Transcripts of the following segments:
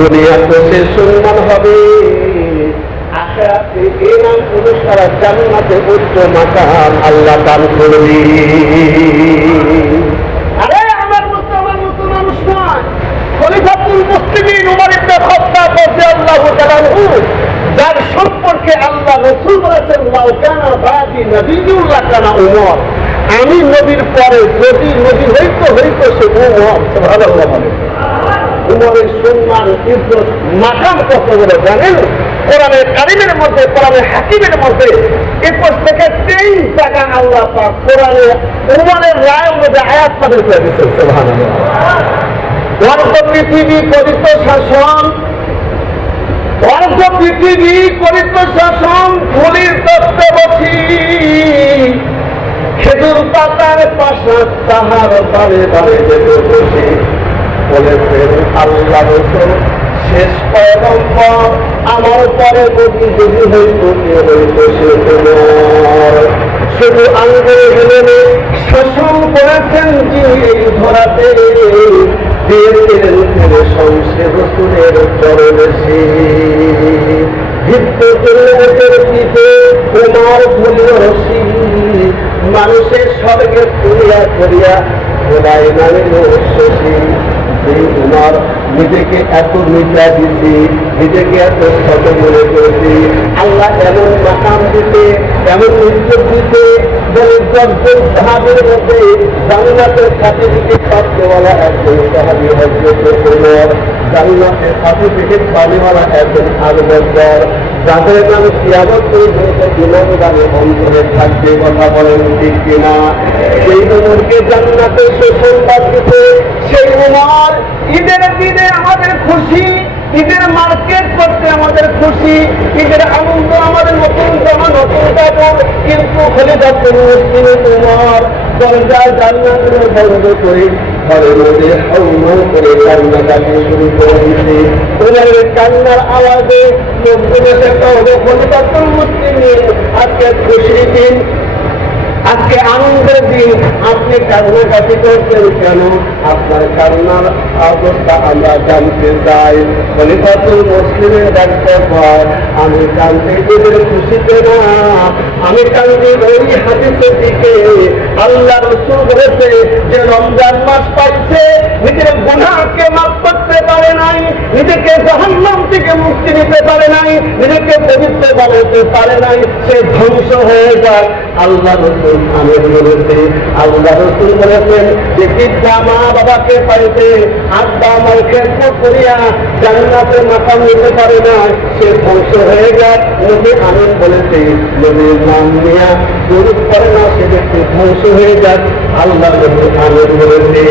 দুনিয়াতে সে সম্মান হবে, আখিরাতে এই নাম পুরস্কার জান্নাতে উচ্চ মাকাম আল্লাহ দান করবে। আরে আমার মতো মানুষ নয়, খলিফাতুল মুসলিমিন উমর ইবনে খাত্তাব রাদিয়াল্লাহু তাআলা আনহু, যার সম্পর্কে আল্লাহ রাসূল বলেছেন লাউ কানা বাদি নবিয়্যুন লাকানা উমর, আমি নবীর পরে যদি নবী হইতো সে উমর। সুবহানাল্লাহ। উমরের সম্মান ইজ্জত মাকাম কত বড় জানেন? কোরআনের কারিমের মধ্যে, কোরআনের হাকিমের মধ্যে 21 থেকে 23 জায়গা আল্লাহ পাক কোরআনে উমরের রায়ের মধ্যে আয়াত নাযিল করে দিয়েছেন। সুবহানাল্লাহ। অর্ধ পৃথিবী করিত শাসন, অর্ধ পৃথিবী করিত শাসন, ফুলির তত্ত্বে বসি, খেজুর পাতার পাশা তাহার বারে বারে যেতে বসে। বলেছেন আল্লাহ রাসূল শেষ পয়গম্বর, আমার পরে নবী যদি হইতো সে তোমার। শুধু আঙ্গুলে হেলে শাসন করেছেন যিনি এই ধরাতে, দিয়েছিলেন ফিরে সংসে রসুলের চরণেশী। ভিত্ত চুলের পিঠে তোমার ভুলিও রশি, মানুষের স্বর্গে তুলিয়া করিয়া খোলাই নামিল শশী। সেই উমর নিজেকে এত মিটা দিছি, নিজেকে এত ছোট মনে করেছি, আল্লাহ এমন মাকাম দিতে, এমন ইজ্জত দিতে, মধ্যে জান্নাতের সার্টিফিকেট প্রাপ্তওয়ালা একজন সাহাবী হযরত উমর, জান্নাতের সার্টিফিকেট পাওয়ালা একজন আবু বকর, যাদের নাম কিয়ামত পর্যন্ত ইমানদারের অন্তরে থাকবে। কথা বলেন ঠিক কিনা? সেই উমরকে জান্নাতের সুসংবাদ দিতে, সেই উমর ঈদের দিনে আমাদের খুশি, ঈদের মার্কেট করতে আমাদের খুশি, ঈদের আনন্দ আমাদের নতুন জামা নতুন কাপড়, কিন্তু খলিফাতুল মুসলিমিন উমর দরজায় জান্নাতের বন্ধ করে ঘরের মধ্যে হাউমাউ করে কান্না কাটি শুরু করে দিয়েছে। উমরের কান্নার আওয়াজে লোকজন এসে বলবে খলিফাতুল মুসলিমিন আজকে খুশির দিন, আজকে আনন্দের দিন, আপনি কান্নাকাটি করছেন কেন? আপনার কান্নার অবস্থা আমরা জানতে চাই। খলিফাতুল মুসলিমের ডাক্তার হয়, আমি কান্দি এদের খুশিতে না, আমি কান্দি ওই হাদিসের দিকে আল্লাহ রাসূল বলেছে যে রমজান মাস পাইছে, নিজের গুনাহকে মাফ করতে পারে নাই, নিজেকে জাহান্নাম থেকে মুক্তি দিতে পারে নাই, নিজেকে পবিত্র বানাতে পারে নাই, সে ধ্বংস হয়ে যায়। আল্লাহ রাসূল আমির বলেছে, আল্লাহ রাসূল বলেছেন যে পিতা মা বাবাকে পাইতে আব্বা আমার খেদমত করিয়া জান্নাতে মাকাম নিতে পারে না, সে ধ্বংস হয়ে যায়। নবী আমিন বলেছে নবীর নাম নিয়া গরু করে না, সে ব্যক্তি ধ্বংস হয়ে যায়। আল্লাহ নবী আমিন বলেছে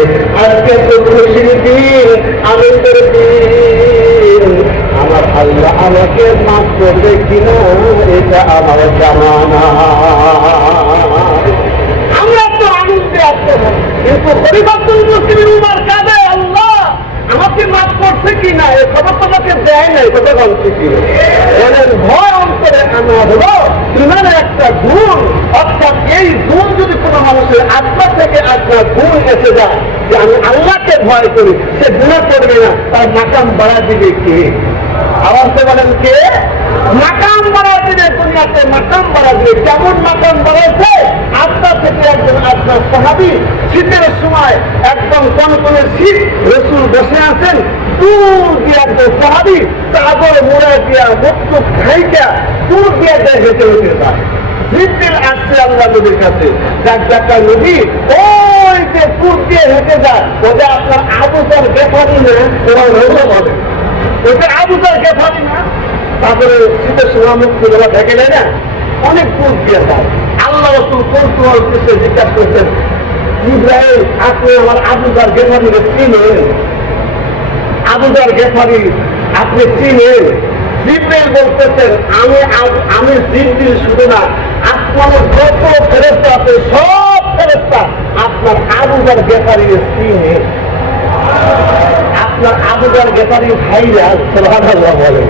আজকে তো খুশির দিন, আনন্দের দিন, আমার আল্লাহ আমাকে মাফ করবে কিনা এটা আমার জানা না। আমরা তো আনন্দে আসতে হবে, কিন্তু খলিফাতুল মুসলিমিন উমর কাঁদে আল্লাহ আমাকে মাফ করছে কিনা, এ খবর তোমাকে দেয় নাই, কথা বলছে কি ভয় অন্তরে আনা হলো ইমানের একটা গুণ। অর্থাৎ এই গুণ যদি কোনো মানুষের আত্মা থেকে আপনার গুণ এসে যায় যে আমি আল্লাহকে ভয় করি, সে গুনাহ করবে না, তার মাকাম বাড়া দিবে কে? আওয়াজে বলেন কে? মাকাম বাড়া দিবে, দুনিয়াতে মাকাম বাড়া দিবে। কেমন মাকাম বাড়াইছে? আত্মা থেকে একজন আপনার সাহাবী শীতের সময় একদম কনকনে শীত, রাসূল বসে আছেন, দূর দিয়ে একজন সাহাবী চাদর মুড়ে দিয়া মুক্ত খাইটা দূর দিয়ে হেঁটে হেঁটে যায়। জিবরিল আসছে আল্লাহ নবীর কাছে, ডাক্তার নবী ওই যে দূর দিয়ে হেঁটে যায়, ওটা আপনার আবু যর গিফারি না? বলে ওটা আবু যর গিফারি না? তারপরে শীতের সময় মুক্তি বলা ঢেকে নেয় না, অনেক দূর দিয়ে যায়। আল্লাহ রাসূল কৌতূহল করে জিজ্ঞাসা করছেন, জিবরাইল আপনি আমার আবু যর গিফারিকে চিনেন? আবু যর গিফারি আপনি চিনেন? জিবরাইল বলতেছেন আমি জিবরিল শুধু না, আসমানের যত ফেরেশতা আছে সব ফেরেশতা আপনার আবু যর গিফারিকে চিনে। আপনার আবু যর গিফারি ভাইরা সুবহানাল্লাহ বলেন।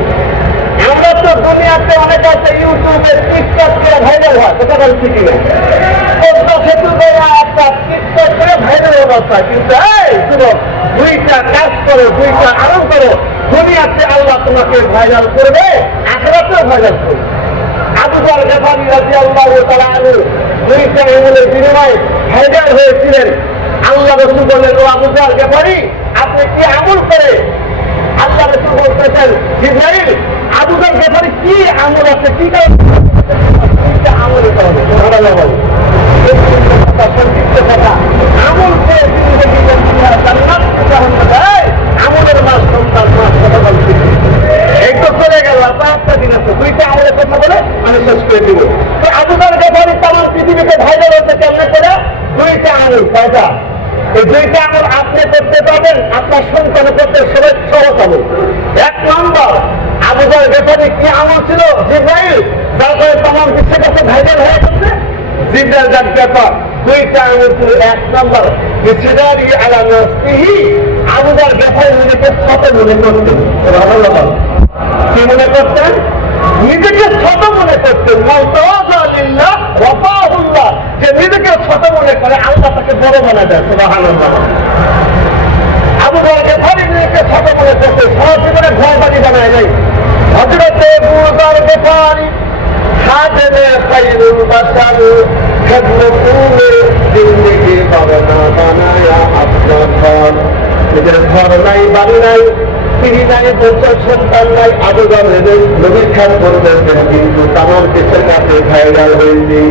আমরা তো দুনিয়াতে অনেক আছে ইউটিউবে টিকটক করে ভাইরাল হয়, কথা বলছি কিনা? পদ্মা সেতু করে একটা টিকটক করে ভাইরাল অবস্থা, কিন্তু এই যুবক দুইটা কাজ করো, দুইটা আরাম করো, দুনিয়াতে আল্লাহ তোমাকে ভাইরাল করবে, আখিরাতেও ভাইরাল করবে। আবু যর গিফারী রাদিয়াল্লাহু তাআলা আনহু দুইটা আমলের বিনিময়ে ভাইরাল হয়েছিলেন। আল্লাহ রাসূল বললেন, ও আবু যর গিফারী, আপনি কি আমল করে? আল্লাহ রাসূল বলতেছেন, জিবরাইল, আবু যর গিফারী কি আমল আছে, কি কাজ আমলের কারণে সুবহানাল্লাহ বলেন। আমল করে জান্নাত জাহান্নাম, আমলের মাস সন্তান মাস কথা বলছি। এই তো চলে গেল, একটা দিন আছে, দুইটা আমলের কথা বলে আমি শেষ করে দিব। তো আবু যর গিফারী তামাম পৃথিবীতে ভাইরাল হচ্ছে কেমনে করে? দুইটা আমল, কয়টা? এই দুইটা আমল আপনি করতে পারবেন, আপনার সন্তান করতে সবাই সহজ আমল। এক নম্বর, আবু যর গিফারী কি আমল ছিল? জিবরাইল, যার কারণে তামাম বিশ্বের কাছে ভাইরাল হয়ে গেছে। জিবরাইল যার ব্যাপার দুইটা আমল ছিল। এক নম্বর, বিসিদারি আলা নাফসিহি, আবু যর গিফারী নিজেকে ছোট মনে করতেন। সুবহানাল্লাহ। কি মনে করতেন? নিজেকে ছোট মনে করতেন। মাওতাওয়ালিল্লাহ রাফাহুল্লাহ, যে নিজেকে ছোট মনে করে আল্লাহ তাকে বড় বানায় দেয়। সুবহানাল্লাহ। আবু যর গিফারী নিজেকে ছোট মনে করতে সারা জীবনে ঘর বাড়ি বানায় নাই। হযরত আবু যর গিফারী খাদেমে খায়রুল বাশার, খেদমতুল জিন্দেগি বানা বানায়া আপনার ঘর। নিজের ঘর নাই, বাড়ি নাই, স্ত্রী নাই, বছর সন্তান নাই। আবু যর নবীর খ্যাত করতেছেন, কিন্তু তামাম দেশের কাছে ভাইরাল হয়েছে।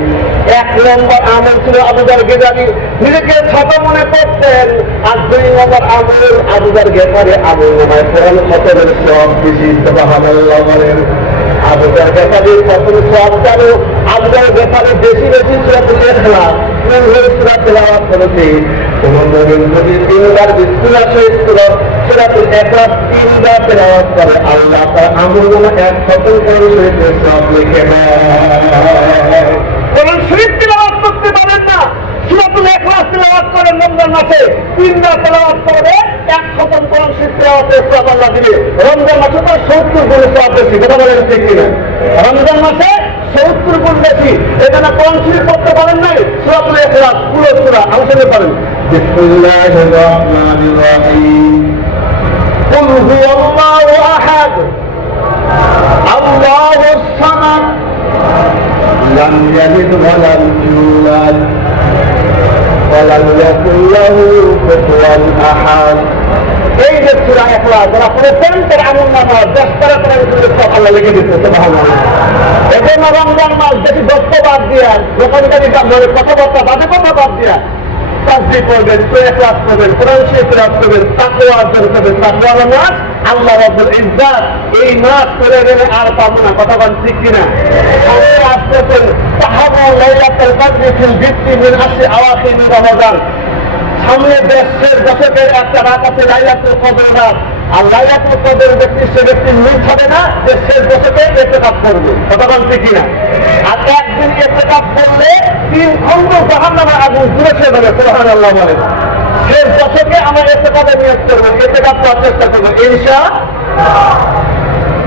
এক নম্বর আমল ছিল আবু যর গিফারী নিজেকে ছোট মনে করতেন। আর দুই নম্বর আমল, আবু যর গিফারী আমল নামায় কোরআন খতমের সব বেশি। সুবহানাল্লাহ বলেন। আবু যর গিফারী প্রথম সব জানো, আবু যর গিফারী বেশি বেশি সূরাতুল ইখলাস সূরা তেলাওয়াত করেছে। নবীর তিনবার সূরাতুল ইখলাস তিনবার তেলাওয়াত করে, আল্লাহ তার আমলনামা এক খতম করে শরীফের সব লিখে নেয়। কোরআন শরীফ তেলাওয়াত করতে পারেন না, সূরাতুল ইখলাস তেলাওয়াত করেন রমজান মাসে, তিনবার তেলাওয়াত করে এক খতম কোরআন শরীফ তেলাওয়াতের সওয়াব আল্লাহ দিবে। রমজান মাসে তো 70 গুণ সওয়াব বেশি। কথা বলেন ঠিক কিনা? রমজান মাসে 70 গুণ বেশি। এখানে কোরআন শরীফ পড়তে পারেন নাই, সূরাতুল ইখলাস পুরো সূরা আলোচনা করেন। বিসমিল্লাহির রহমানির রহিম। কুল হুয়াল্লাহু আহাদ, আল্লাহুস সামাদ, লাম ইয়ালিদ ওয়া লাম ইউলাদ ওয়া লাম ইয়াকুল লাহু কুফুয়ান আহাদ। এই যে সূরা ইখলাস যারা পড়েছেন তার আমলনামা 10 টাকা করে সব আল্লাহ লিখে দিতে। সুবহানাল্লাহ। এজন্য রমজান মাস বেশি দক্ষ বাদ দিয়া, দোকানদারি কথাবার্তা বাজে কথা বাদ দিয়া তাসবিহ পড়বেন, সূরা ইখলাস পড়বেন, কোরআন শরীফ তেলাওয়াত করবেন, তাকওয়া অর্জন করবেন। তাকওয়ার মাস আল্লাহ রাব্বুল ইজ্জাত এই মাস করে গেলে আর পাবো না। কথা বলেন ঠিক কিনা? সামনে আসতেছেন তাহাবু লাইলাতুল কদর ফিল বিতি মিন আশরি আওয়াখির মিন রমাদান। সামনে দেশের দশকের একটা রাত আছে লাইলাতুল কদর রাত। আর লাইলাতুল কদর ব্যক্তি সে ব্যক্তি মিস হবে না যে শেষ দশকে ইতিকাফ করবে। কথা বলেন ঠিক কিনা? আর একদিন ইতিকাফ করলে 3 খণ্ড জাহান্নামের আগুন পুড়ে যাবে। সুবহানাল্লাহ বলেন। শেষ দশকে আমরা ইতিকাফে নিয়ত করব, ইতিকাফ করার চেষ্টা করবো ইনশাআল্লাহ।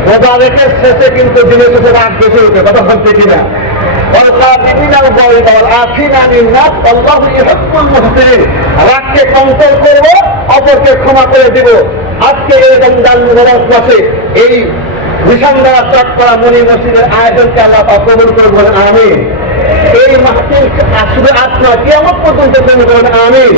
রোজা রেখে শেষে কিন্তু দিনের শেষে রাত বেশি উঠে। কথা বলছে কিনা? রাতকে কন্ট্রোল করবো, অপরকে ক্ষমা করে দিব। আজকে এই রমজান মুবারক মাসে এই নিশানদারা ত্যাগ করা মনি মসজিদের আয়োজনকে আল্লাহ পাক কবুল করে বলেন আমিন। এই মাহফিল শুধু আজ নয়, কিয়ামত পর্যন্ত কবুল করেন আমিন।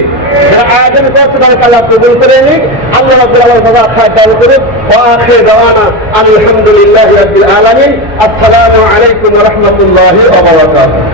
যারা আয়োজন করছে তাদেরকে আল্লাহ কবুল করে নিন। আল্লাহ রাব্বুল আলামিন সদা খায় দান করুন। ওয়া আখির দাওয়ানা আলহামদুলিল্লাহি রাব্বিল আলামিন। আসসালামু আলাইকুম ওয়া রাহমাতুল্লাহি ওয়া বারাকাতুহু।